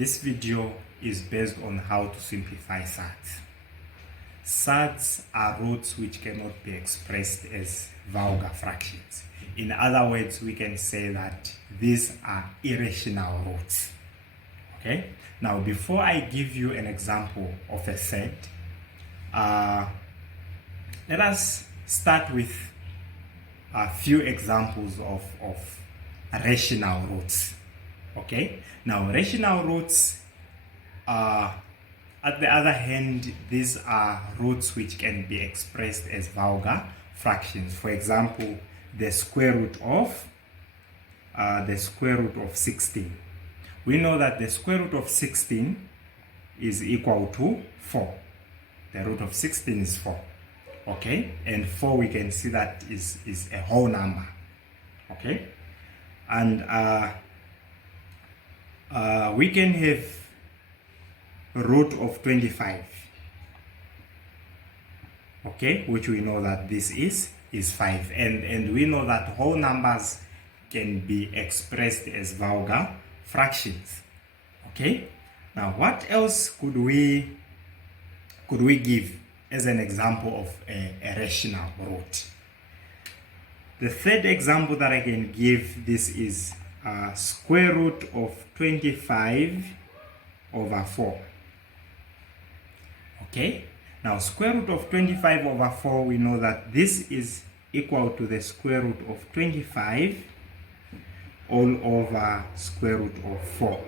This video is based on how to simplify surds. Surds are roots which cannot be expressed as vulgar fractions. In other words, we can say that these are irrational roots. Okay? Now, before I give you an example of a surd, let us start with a few examples of rational roots. Okay? Now, rational roots, at the other hand, these are roots which can be expressed as vulgar fractions. For example, the square root of 16. We know that the square root of 16 is equal to 4. The root of 16 is 4. Okay? And 4 we can see that is a whole number. Okay? And we can have root of 25. Okay? Which we know that this is 5. And we know that whole numbers can be expressed as vulgar fractions. Okay? Now, what else could we give as an example of a rational root? The third example that I can give, this is square root of 25 over 4. Okay? Now, square root of 25 over 4, we know that this is equal to the square root of 25 all over square root of 4.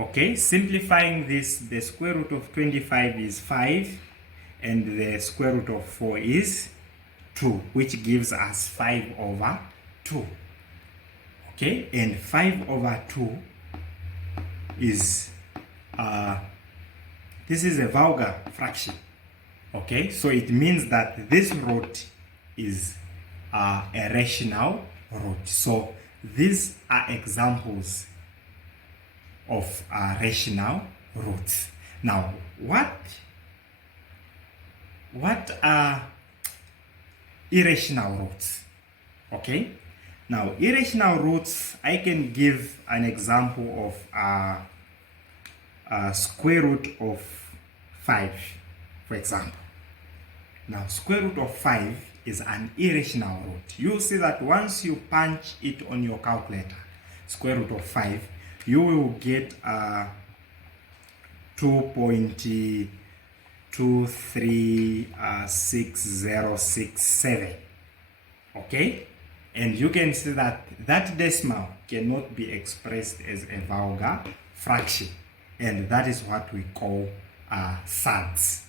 Okay, simplifying this, the square root of 25 is 5 and the square root of 4 is 2, which gives us 5 over 2. Okay, and 5 over 2 is, this is a vulgar fraction. Okay, so it means that this root is a rational root. So these are examples of rational roots. Now, what are irrational roots? Okay, now irrational roots, I can give an example of a square root of 5, for example. Now, square root of 5 is an irrational root. You'll see that once you punch it on your calculator, square root of 5, you will get 2.236067. Okay? And you can see that that decimal cannot be expressed as a vulgar fraction. And that is what we call surds.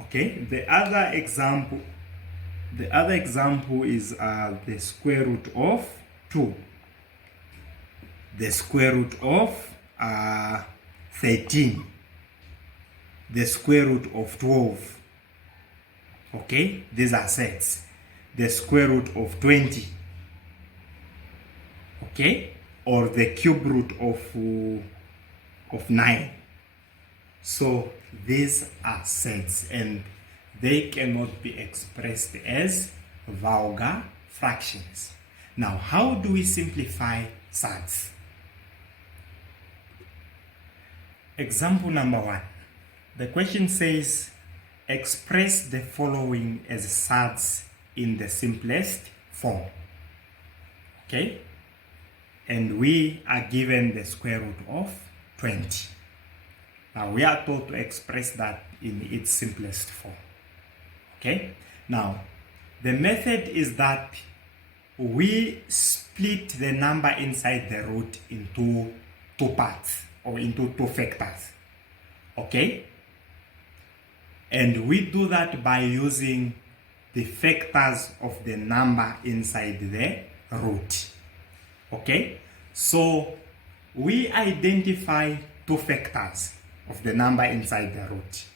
Okay? The other example is the square root of 2. The square root of 13. The square root of 12. Okay? These are sets. The square root of 20. Okay? Or the cube root of 9. So these are sets and they cannot be expressed as vulgar fractions. Now, how do we simplify surds? Example number 1. The question says, express the following as surds in the simplest form. Okay? And we are given the square root of 20. Now, we are told to express that in its simplest form. Okay? Now, the method is that we split the number inside the root into 2 parts or into 2 factors. Okay? And we do that by using the factors of the number inside the root. Okay? So, we identify 2 factors of the number inside the root.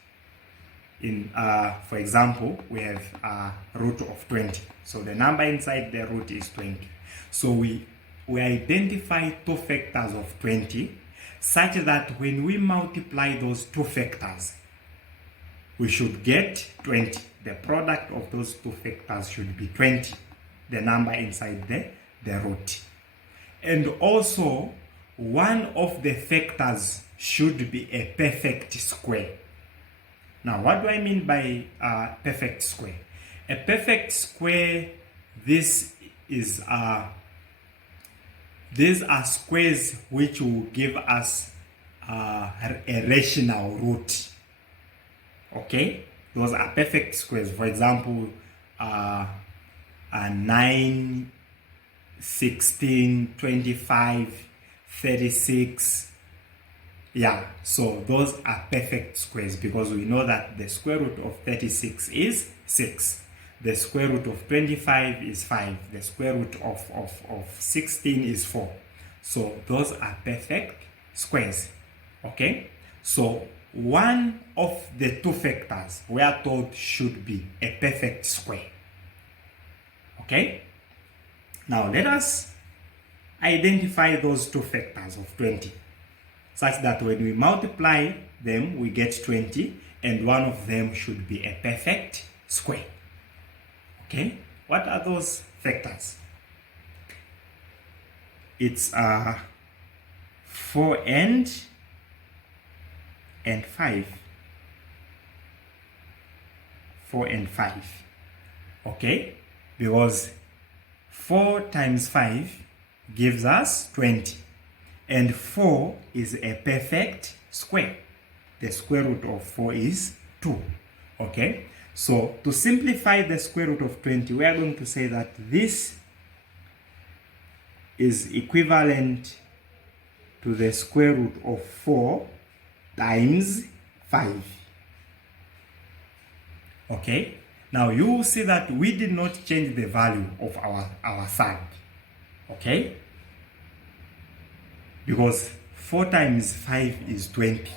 For example, we have a root of 20. So the number inside the root is 20. So we identify 2 factors of 20 such that when we multiply those 2 factors, we should get 20. The product of those 2 factors should be 20, the number inside the root. And also, one of the factors should be a perfect square. Now, what do I mean by perfect square? A perfect square, these are squares which will give us a rational root. Okay, those are perfect squares. For example, 9, 16, 25, 36. Yeah, so those are perfect squares because we know that the square root of 36 is 6. The square root of 25 is 5. The square root of 16 is 4. So those are perfect squares. Okay, so one of the two factors we are told should be a perfect square. Okay, now let us identify those two factors of 20 such that when we multiply them we get 20 and one of them should be a perfect square. Okay, what are those factors? It's 4 and 5. 4 and 5. Okay, because 4 times 5 gives us 20 and 4 is a perfect square. The square root of 4 is 2. Okay, so to simplify the square root of 20, we are going to say that this is equivalent to the square root of 4 times 5. Okay, now you will see that we did not change the value of our surd. Okay, because 4 times 5 is 20,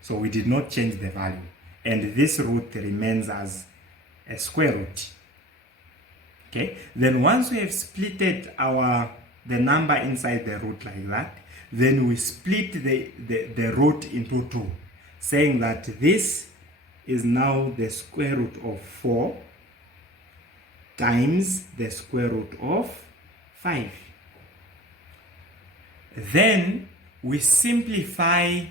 so we did not change the value and this root remains as a square root. Okay, then once we have splitted the number inside the root like that, then we split the root into 2, saying that this is now the square root of 4 times the square root of 5. Then we simplify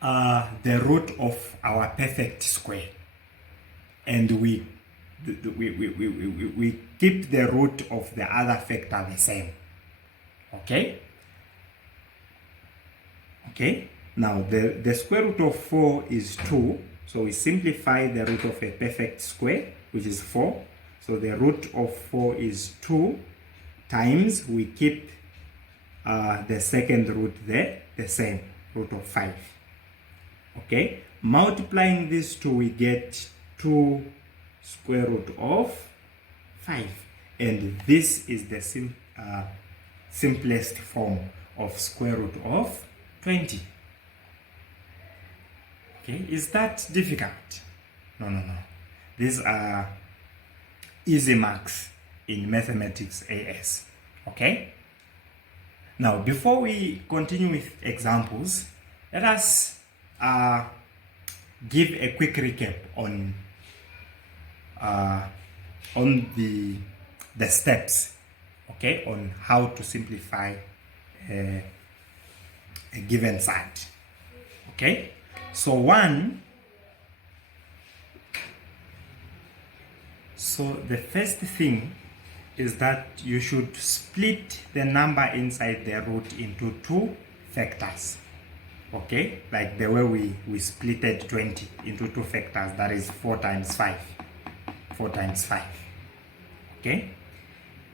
the root of our perfect square and we keep the root of the other factor the same. Okay, now the square root of 4 is 2, so we simplify the root of a perfect square, which is 4. So the root of 4 is 2 times, we keep the second root there the same, root of 5. Okay, multiplying these two we get 2 square root of 5, and this is the simplest form of square root of 20. Okay, is that difficult? No. These are easy marks in mathematics AS. Okay, now before we continue with examples, let us give a quick recap on the steps, okay, on how to simplify a given surd. Okay, so the first thing is that you should split the number inside the root into 2 factors. Okay, like the way we splitted 20 into 2 factors, that is 4 times 5. 4 times 5. Okay,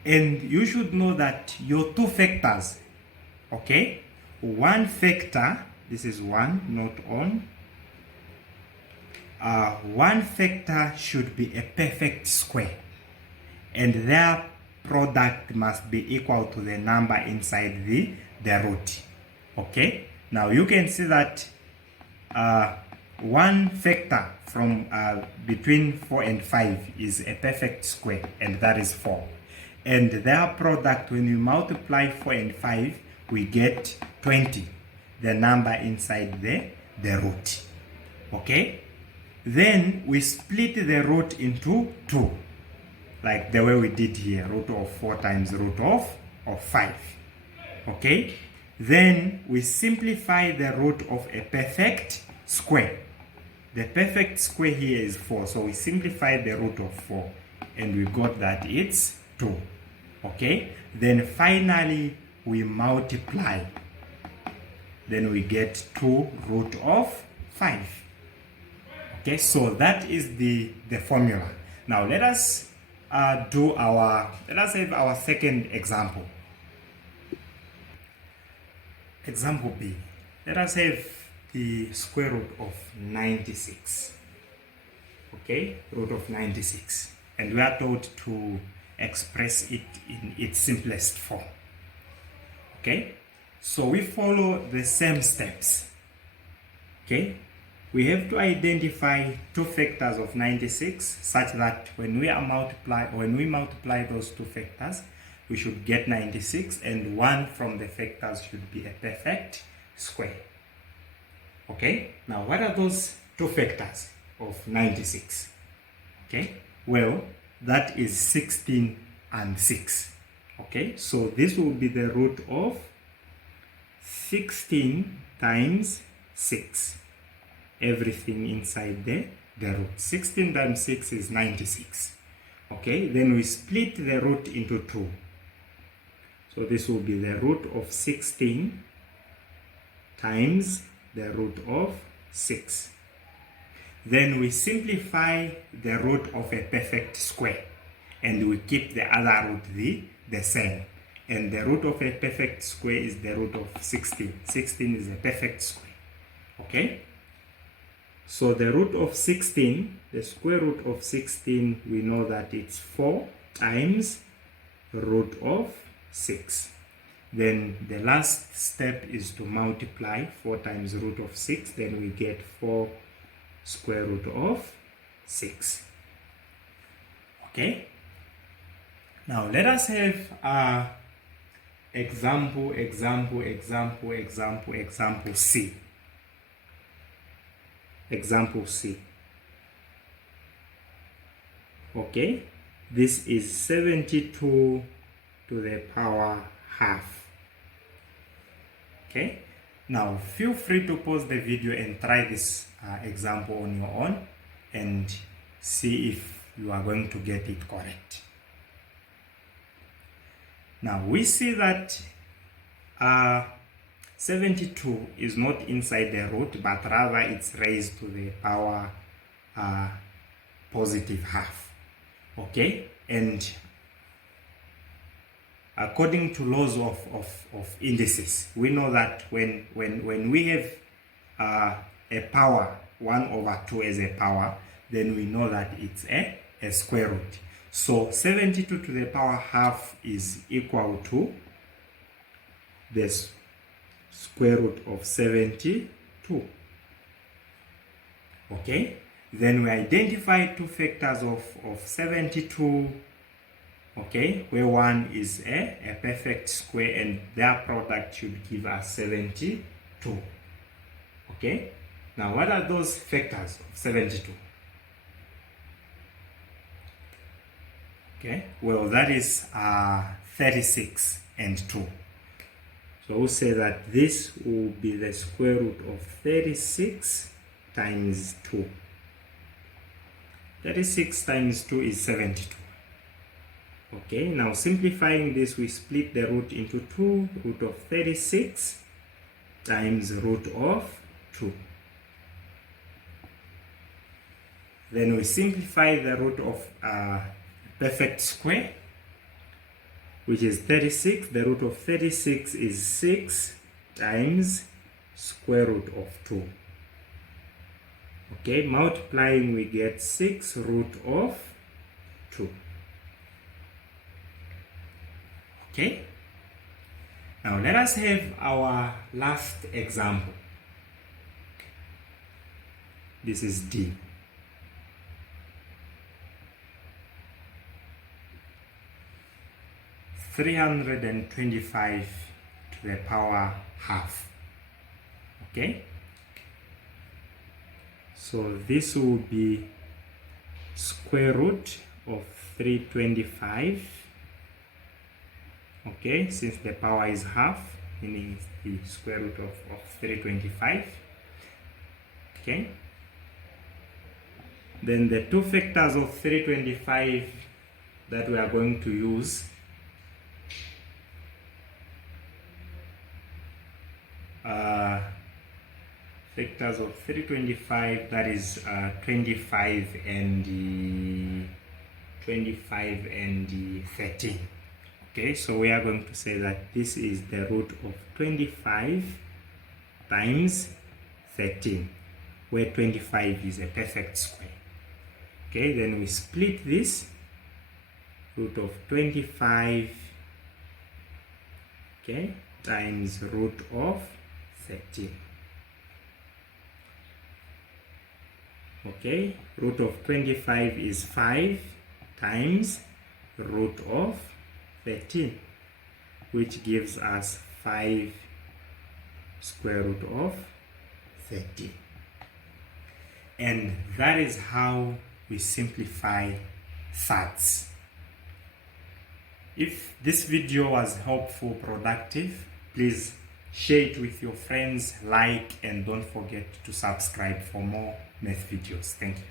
and you should know that your 2 factors, okay, one factor, this is 1, not on, one factor should be a perfect square and their product must be equal to the number inside the root. Okay, now you can see that one factor from between 4 and 5 is a perfect square, and that is 4. And their product, when you multiply 4 and 5, we get 20, the number inside the root. Okay, then we split the root into 2, like the way we did here, root of 4 times root of 5. Okay, then we simplify the root of a perfect square. The perfect square here is 4, so we simplify the root of 4 and we got that it's 2. Okay, then finally we multiply, then we get 2 root of 5. Okay, so that is the formula. Now let us have our second example. Example B. Let us have the square root of 96. Okay, root of 96. And we are told to express it in its simplest form. Okay, so we follow the same steps. Okay, we have to identify two factors of 96 such that when we multiply those two factors, we should get 96, and one from the factors should be a perfect square. Okay, now what are those two factors of 96? Okay, well, that is 16 and 6. Okay, so this will be the root of 16 times 6. Everything inside the root. 16 times 6 is 96. Okay, then we split the root into 2. So this will be the root of 16 times the root of 6. Then we simplify the root of a perfect square and we keep the other root the same. And the root of a perfect square is the root of 16. 16 is a perfect square. Okay? So the root of 16, the square root of 16, we know that it's 4 times root of 6. Then the last step is to multiply 4 times root of 6. Then we get 4 square root of 6. Okay? Now let us have example C. Example C. Okay, this is 72 to the power half. Okay, now feel free to pause the video and try this example on your own and see if you are going to get it correct. Now we see that 72 is not inside the root, but rather it's raised to the power positive half. Okay, and according to laws of indices, we know that when we have a power 1 over 2 as a power, then we know that it's a square root. So 72 to the power half is equal to this square root of 72. Okay, then we identify two factors of 72. Okay, where one is a perfect square and their product should give us 72. Okay, now what are those factors of 72? Okay, well, that is 36 and 2. So we'll say that this will be the square root of 36 times 2. 36 times 2 is 72. Okay, now simplifying this, we split the root into 2, root of 36 times root of 2. Then we simplify the root of perfect square, which is 36. The root of 36 is 6 times square root of 2. Okay, multiplying, we get 6 root of 2. Okay, now let us have our last example. This is D. (325 to the power half). Okay, so this will be square root of 325 Okay, since the power is half, meaning it's the square root of 325. Okay, then the two factors of 325 that we are going to use factors of 325, that is 25 and 13. Okay, so we are going to say that this is the root of 25 times 13, where 25 is a perfect square. Okay, then we split this, root of 25, okay, times root of 13. Okay, root of 25 is 5 times root of 13, which gives us 5 square root of 13. And that is how we simplify surds. If this video was helpful, productive, please share it with your friends, like, and don't forget to subscribe for more math videos. Thank you.